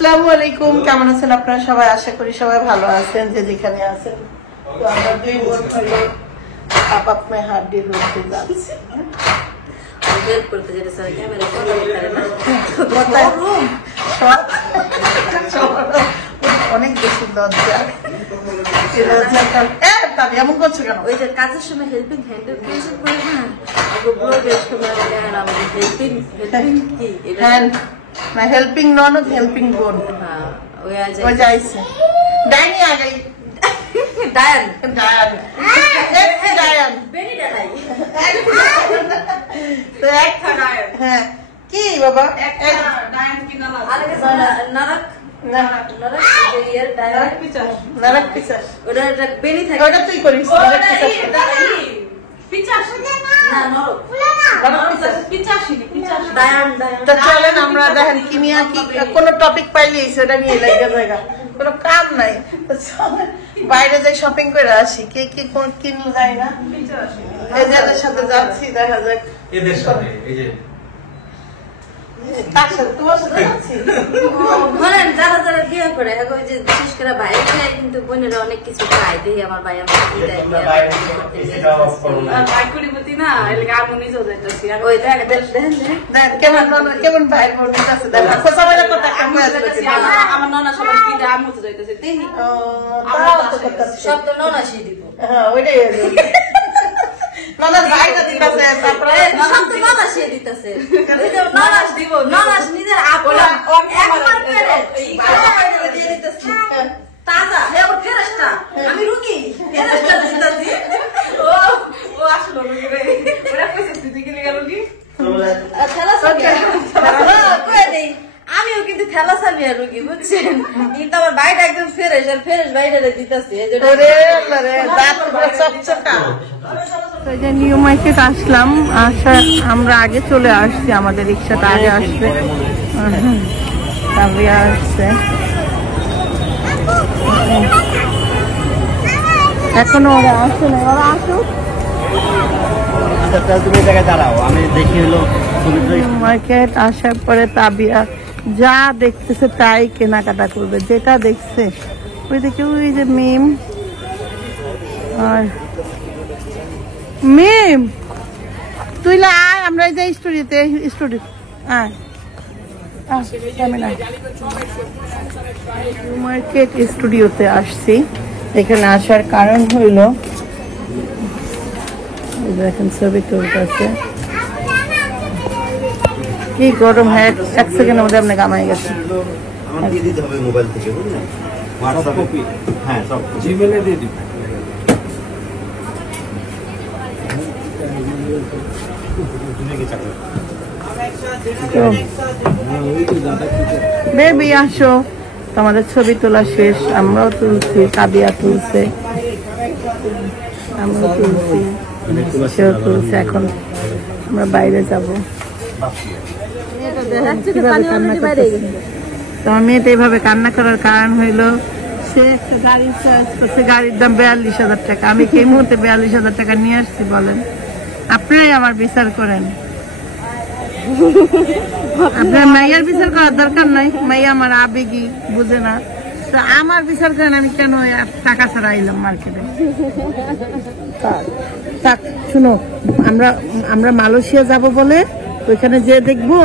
আসসালামু আলাইকুম, কেমন আছেন আপনারা সবাই? আশা করি সবাই ভালো আছেন যে যেখানে আছেন। তো আমরা দুই বোন হলো আপাপ মে হাড্ডি রুটি যাচ্ছি। অনেক বেশি লজ্জা। এমন করছো কেন? ওই যে কাজের সময় হেল্পিং হ্যান্ডের প্রয়োজন পড়ে না, হেল্পিং ননদ হেল্পিং বোন ওই যাইছে ডাইনি আগে ডায়ান ডায়ান ডায়ান হ্যাঁ কি বাবা নরক নরক পিসাস ওটা বেনি থাকে, ওটা তুই করিস নরক পিসাস চলেন আমরা দেখেন কিনিয়া কি কোন টপিক পাইলে সেটা নিয়ে লাগা জায়গা কোনো কাম নাই। বাইরে যাই শপিং করে আসি, কে কি কোন কিনি যায় না, এই যাদের সাথে যাচ্ছি দেখা যাক এদের সাথে এই যে তার সাথে তোমার সাথে যাচ্ছি। বলেন যারা যারা বিয়ে করে ওই যে বিশেষ করে ভাই কিন্তু বোনেরা অনেক কিছু পায়, দেখি আমার ভাই আমার কি দেয় কেমন ভাই বোন আছে আমার ননা সবাই কি দেয় আমি তো যাইতেছি সব তো ননা সে দিব। হ্যাঁ ওইটাই ননার ভাইটা দিতেছে, তারপরে সব তো ননা সে দিতেছে, ননাস দিব ননাস নিজের আপনা একবার পেরে দিয়ে দিতেছে তাজা হে ওর ফেরেশতা আমি রুকি ফেরেশতা দিতেছি। ও আসলো রুকি রে ওরা কইছে তুই কি গেল কি খেলা কই দেই আমিও কিন্তু খেলা সামিয়া রুগী বুঝছেন, কিন্তু আমার ভাইটা একদম ফ্রেশ আর ফ্রেশ ভাইটা দিতেছে নিউ মার্কেট আসলাম। আমরা আগে চলে আসছি, আমাদের রিক্সাটা আগে আসবে, আসছে এখনো ওরা আসে না, ওরা আসুক। মার্কেট আসার পরে তাবিয়া যা দেখতেছে তাই কেনাকাটা করবে, যেটা দেখছে ওই দেখে ওই যে মিম আর মিম তুই আয়, আমরা এই যে স্টুডিওতে আয় মার্কেট স্টুডিওতে আসছি। এখানে আসার কারণ হইল দেখেন ছবি তুলতেছে, কি গরম হ্যাঁ, এক সেকেন্ডের মধ্যে আপনি কামাই গেছে। বেবি আসো, তোমাদের ছবি তোলা শেষ, আমরাও তুলছি, কাবিয়া তুলছে, আমরাও তুলছি, সেও তুলছে। এখন আমরা বাইরে যাবো। তোমার মেয়েটা এইভাবে কান্না করার কারণ হইলো সে একটা গাড়ি চয়েস করছে, গাড়ির দাম 42,000 টাকা। আমি এই মুহূর্তে 42,000 টাকা নিয়ে আসছি, বলেন আপনারাই আমার বিচার করেন। আপনার মাইয়ার বিচার করার দরকার নাই, মাইয়া আমার আবেগী, বুঝে না, তো আমার বিচার করেন আমি কেন টাকা ছাড়া এলাম মার্কেটে। শুনো, আমরা মালয়েশিয়া যাব বলে ওইখানে যে দেখবো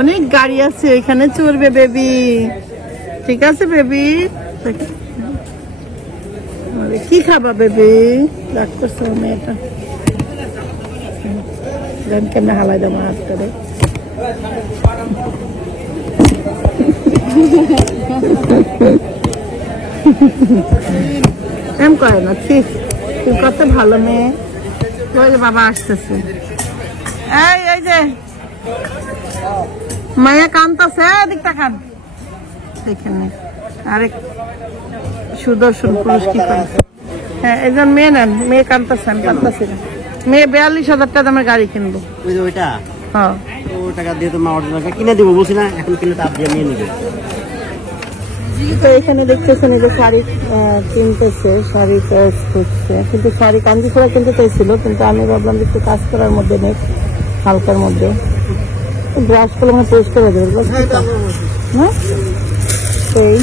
অনেক গাড়ি আছে, ওইখানে চড়বে বেবি, ঠিক আছে বেবি? কি খাবা বেবি? ডাক্তার মেয়েটা কেমনে হালাই দেবো হাত করে। এম করে না, ঠিক তুই কত ভালো মেয়ে। ওই যে বাবা আসতেছে, এই যে মায়া কানতাছে, দিকটা খান দেখেন আরেক সুদর্শন পুরুষ কি করে। হ্যাঁ একজন মেয়ে নেন, মেয়ে কানতাছে, আমি কানতাছি না। মেয়ে 42,000 টাকা দামের গাড়ি কিনবো। হ্যাঁ টাকা দিয়ে তো মা কিনে দিব বলছি না, এখন কিনে তো আপনি নিয়ে নিবেন। তো এখানে দেখতেছেন এই যে শাড়ি কিনতেছে, শাড়ি চয়েস করছে, কিন্তু শাড়ি কাঞ্জি ছাড়া কিনতে চাইছিল, কিন্তু আমি ভাবলাম একটু কাজ করার মধ্যে নেই, হালকার মধ্যে ব্রাশ করে আমার পরিষ্কার হয়ে যাবে। হ্যাঁ এই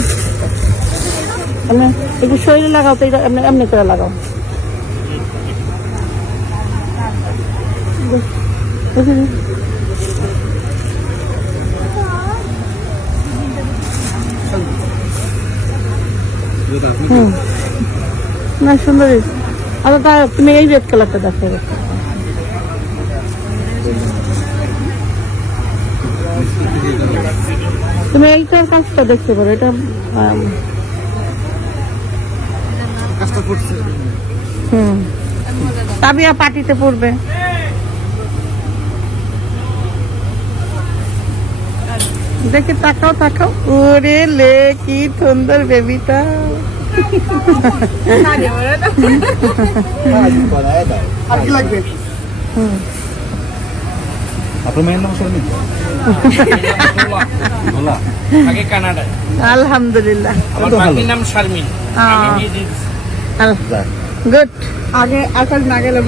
এমনি একটু শরীরে লাগাও তো, এটা এমনি এমনি করে লাগাও। না সুন্দর। আচ্ছা তা তুমি এই রেড কালারটা দেখো, তুমি এইটার কাজটা দেখতে পারো। এটা তাবিয়া পার্টিতে পড়বে। দেখে তাকাও তাকাও, ওরে লে কি সুন্দর বেবিটা। আর কি লাগবে? আপনার মেয়ের নাম শর্মিন? আগে কানাডায়, আলহামদুলিল্লাহ। আমার বাকির নাম শারমিন। গুড। আগে আকাশ না গেলে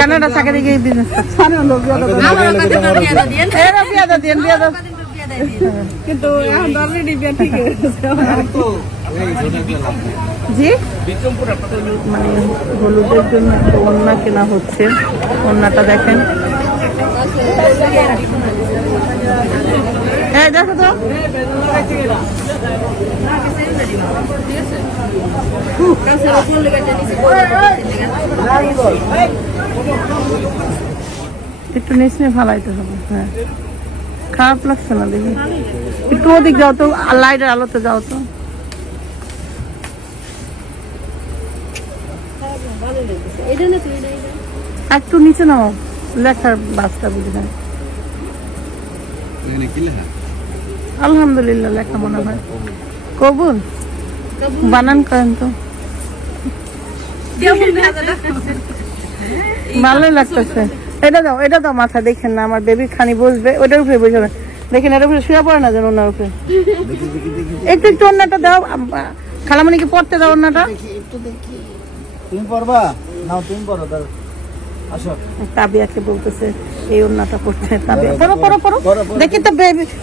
কানাডা চাকরি গিয়ে বিজনেস কিন্তু অলরেডি বিয়া ঠিক জি। মানে হলুদের জন্য একটা ওড়না কেনা হচ্ছে, ওড়নাটা দেখেন। হ্যাঁ দেখো তো, একটু নিচে ফালাইতে হবে। হ্যাঁ খারাপ লাগছে না দেখি, একটু ওদিক যাও তো, লাইটের আলোতে যাও তো। একটু নিচে নাও, লেখার বাসটা বুঝি না। আলহামদুলিল্লাহ লেখা মনে হয় কবুল। বানান করেন তো, ভালোই লাগতেছে। এটা দাও, এটা দাও মাথা। দেখেন না আমার বেবি খানি বসবে, ওটার উপরে বসে দেখেন, এটার উপরে শুয়ে পড়ে না যেন ওনার উপরে। একটু একটু ওড়নাটা দাও, খালামণিকে পড়তে দাও ওড়নাটা। তুমি পড়বা? নাও তুমি পড়ো। তাবিয়াকে বলতেছে এই ওড়নাটা পড়তে। তাবিয়া পড়ো পড়ো পড়ো, দেখি তো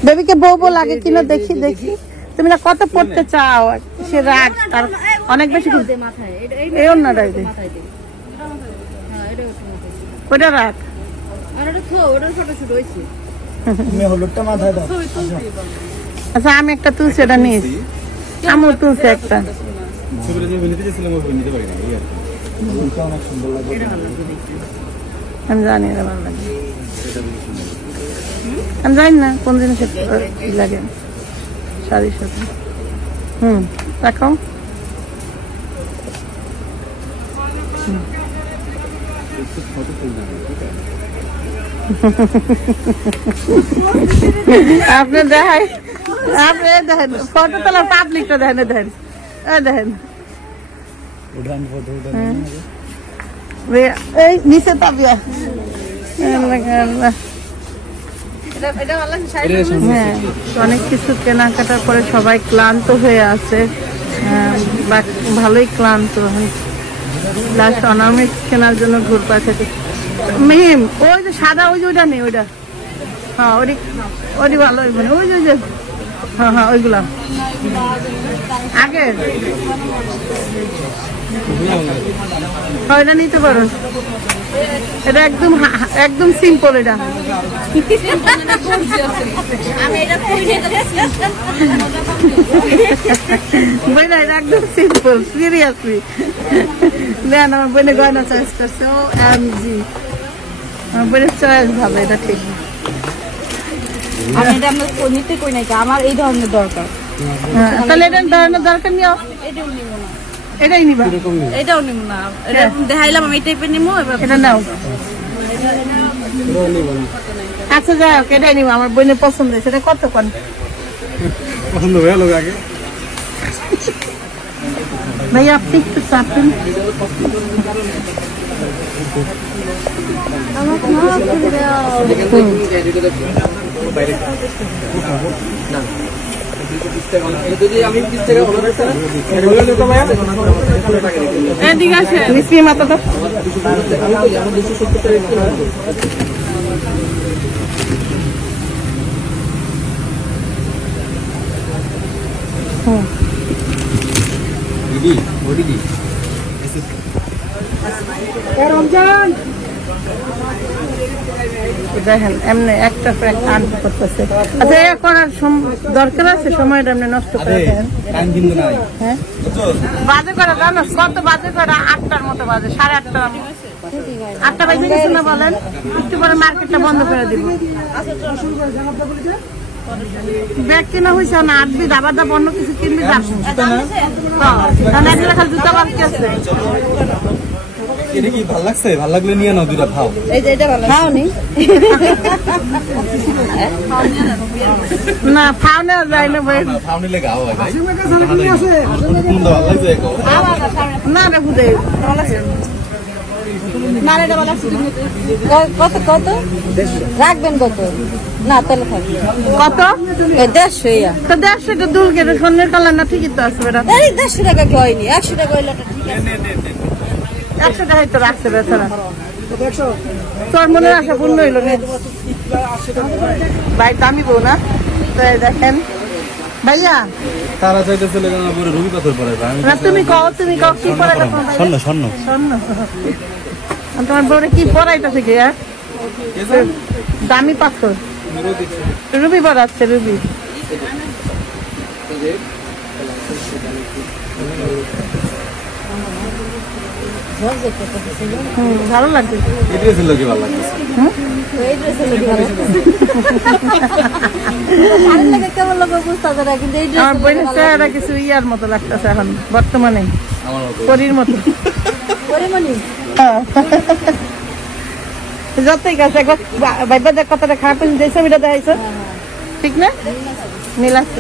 বেবিকে বউ বউ লাগে কিনা দেখি দেখি। তুমি না কত পড়তে চাও, সে রাগ আর অনেক বেশি। এই ওড়নাটা ওটা রাখ। আচ্ছা আমি একটা তুলছি, এটা নিস। আমিও তুলছি একটা। আমি জানি না ভালো লাগে, আমি জানি না কোন জিনিস লাগে শাড়ির সাথে। রাখো। আপনি দেখাই, আপনি দেখেন ফটো তোলা পাবলিকটা দেখেন, দেখেন দেখেন এই নিচে তাবিয়া। হ্যাঁ অনেক কিছু কেনাকাটার পরে সবাই ক্লান্ত হয়ে আছে, ভালোই ক্লান্ত। লাস্ট অর্নামেন্ট কেনার জন্য ঘুরপা থেকে মিম ওই যে সাদা ওই যে ওইটা নেই, ওইটা হ্যাঁ ওই ওই ভালো হইবে না। ওই যে হ্যাঁ হ্যাঁ ওইগুলা আগে ওইটা নিতে পারো। এটা একদম একদম সিম্পল। এটা বইনা এটা একদম সিম্পল। সিরিয়াসলি নেন, আমার বোনে গয়না চয়েস করছে। ও এমজি আমার বোনের চয়েস ভাবে, এটা ঠিক। আমি এটা আমরা নিতে কই নাই, আমার এই ধরনের দরকার। তাহলে এটা ধরনের দরকার নিও, এটাও নিব না। এটাই নিবা? এটাও নিব না, এটা দেখাইলাম আমি এই টাইপের নিব। এটা নাও। আচ্ছা যাই হোক, এটাই নিব, আমার বোনের পছন্দ হয়েছে। এটা কত কোন পছন্দ হয়ে গেল আগে ভাইয়া আপনি একটু চাপেন। মাথা তো হুম দিদি ও দিদি দেখেন এমনি একটা আনতে করতেছে। আচ্ছা এ করার দরকার আছে, সময়টা এমনি নষ্ট করে দেন। টাইম কিন্তু নাই হ্যাঁ বাজে করা জানো কত বাজে করা? 8টার মতো বাজে, 8:30। 8টা বাজে কিছু না বলেন, একটু পরে মার্কেটটা বন্ধ করে দিব। ব্যাগ কেনা হয়েছে না, আটবি দাবার দাব অন্য কিছু কিনবি যাবো। খালি জুতা বাকি আছে। এটা কি ভালো লাগছে? ভালো লাগলে নিয়ে নাও দুইটা খাও। এই যে এটা ভালো খাওনি না ফাও নেওয়া যায় না ভাই, খাও নিলে গাও হয় ভাই। কোনটা ভালো লাগছে? না রে বুঝে কত কত রাখবেন কত? না তাহলে থাকবে কত? 150 ইয়া। তো 150 দুল কেটে স্বর্ণের কালার না, ঠিকই তো আছে বেটা। এই 150 টাকা কি হয়নি? 100 টাকা হইলে তো ঠিক আছে। 100 টাকাই তো রাখছে বেচারা। তোর মনে আশা পূর্ণ হইল রে ভাই, দামি বউ না? তো এই দেখেন ভাইয়া, তারা চাইতে চলে গেল না, পুরো রবি পাথর পরে ভাই। না তুমি কও কি পড়াইটা স্বর্ণ স্বর্ণ স্বর্ণ? তোমার বউরে কি পড়াইতেছে কি? হ্যাঁ দামি পাথর রুবি পড়াচ্ছে, রুবি। ভালো লাগছে। এই ড্রেসের লোকে ভালো লাগতেছে। এই ড্রেসের লোক ভালো শাড়ির লাগে কেমন লাগে বুঝতে পারছি না, কিন্তু এই আমার ড্রেসের বোনের চেহারা কিছু ইয়ার মতো লাগতেছে এখন বর্তমানে, আমার মতো পরীর মতো। পরিমণি যতই কাছে ভাইবা দেখ কতটা খারাপ যে ছবিটা দেখাইছো, ঠিক না? নীল আছে,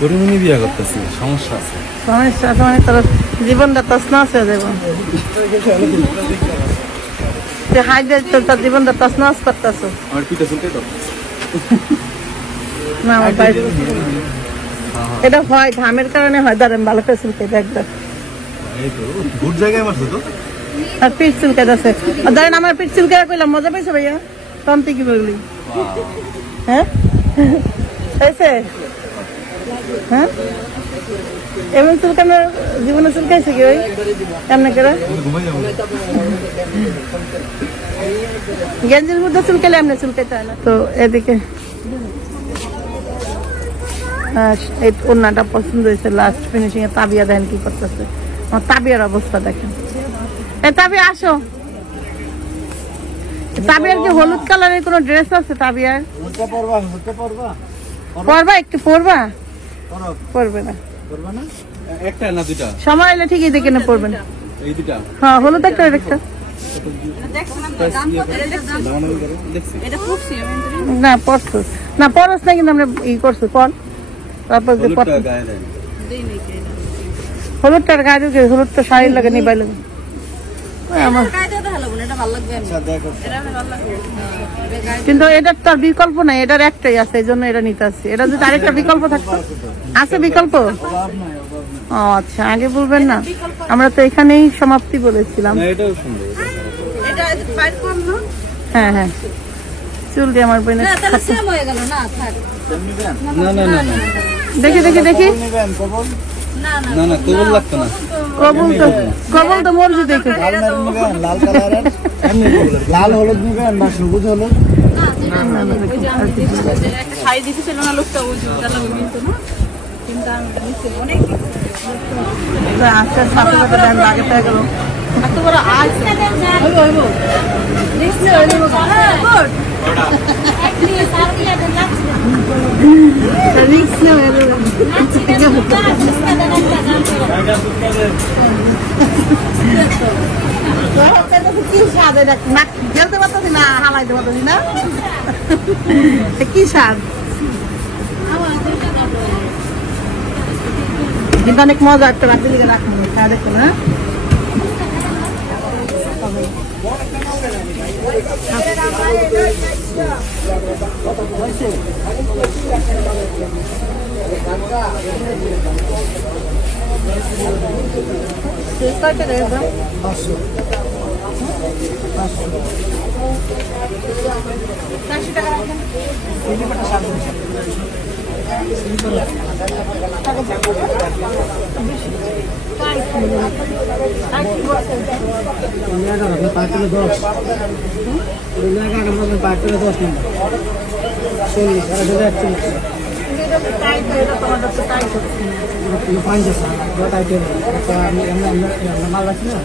পরিমণি বিয়া করতেছি, সমস্যা আছে। সমস্যা আছে মানে তোর জীবনটা তছনছ হয়ে যাবো। হাই দে তোর জীবনটা তছনছ করতেছো। আমার পিঠে চুলকে তো না আমার বাইরে এটা হয় ঘামের কারণে হয়, দাঁড়ান ভালো করে চুলকে দেখবেন। এই তো গুড জায়গায় মারছো তো। আর পিঠ চুলকে যাচ্ছে, ধরেন আমার পিঠ চুলকে কইলাম মজা পাইছো ভাইয়া? তন্তে কি বললি? হ্যাঁ হয়েছে? হ্যাঁ এমন চুলকানো জীবনে চুলকাইছে কি ওই কেমন করে? ঘুমাই যাবো। গেঞ্জির মধ্যে চুলকালে এমনি চুলকাইতে হয় না তো। এদিকে এই ওড়নাটা পছন্দ হয়েছে, লাস্ট ফিনিশিং এ। তাবিয়া দেখেন কি করতেছে, আমার তাবিয়ার অবস্থা দেখেন। এই তাবিয়া আসো, তাবিয়ার কি হলুদ কালারের কোনো ড্রেস আছে? তাবিয়ার হতে পারবা পরবা, একটু পরবা? করো পরবে না, করবা না? একটা না দুইটা? সময় এলে ঠিকই দেখে না পরবেন। এই দুইটা হ্যাঁ হলুদ একটা একটা দেখছি। না পরছো না, পরস না কিন্তু আমরা ই করছো পর, তারপর যে পর হলুদটা গায়ে দেয়। হলুদটার গায়ে ঢুকে, হলুদটা শাড়ির লাগে নিবাই লাগে। ওই আমার গায়ে ভালো বলে এটা ভালো লাগবে না। আচ্ছা দেখো এটা ভালো লাগবে কিন্তু এটার তো আর বিকল্প নাই, এটার একটাই আছে, এই জন্য এটা নিতে আসছি। এটা যদি আরেকটা বিকল্প থাকতো, আছে বিকল্প? ও আচ্ছা, আগে বলবেন না, আমরা তো এখানেই সমাপ্তি বলেছিলাম। না এটাও সুন্দর। এটা ফাইট কম না? হ্যাঁ হ্যাঁ চুল দিয়ে আমার বোনের না তাহলে সেম হয়ে গেল না, থাক। না না না না দেখি দেখি দেখি। না না না না কবুল লাগতো না। কবল তো মরজি দেখে। লাল কালারের লাল হলুদ নিবেন না সবুজ হলুদ? একটা শাড়ি দিতেছিল না লোকটা, ওই জুতা লাগবে কিন্তু না, কিন্তু আমি নিচে অনেক আজকে সাথে সাথে ব্যান্ড আগে পেয়ে গেল। এত বড় আজ হইব হইব দেখলে হইব গুড রিক্স নিয়ে হয়ে যাবে। কি স্বাদ এটা? না খেলতে পারতেছি না, হালাইতে পারতেছি না। কি স্বাদ কিন্তু অনেক মজা। একটা রাখতে দিকে রাখবো, খাওয়া দেখো না। কয়টা রে? 400 টাকা রাখেন। মাল আছে না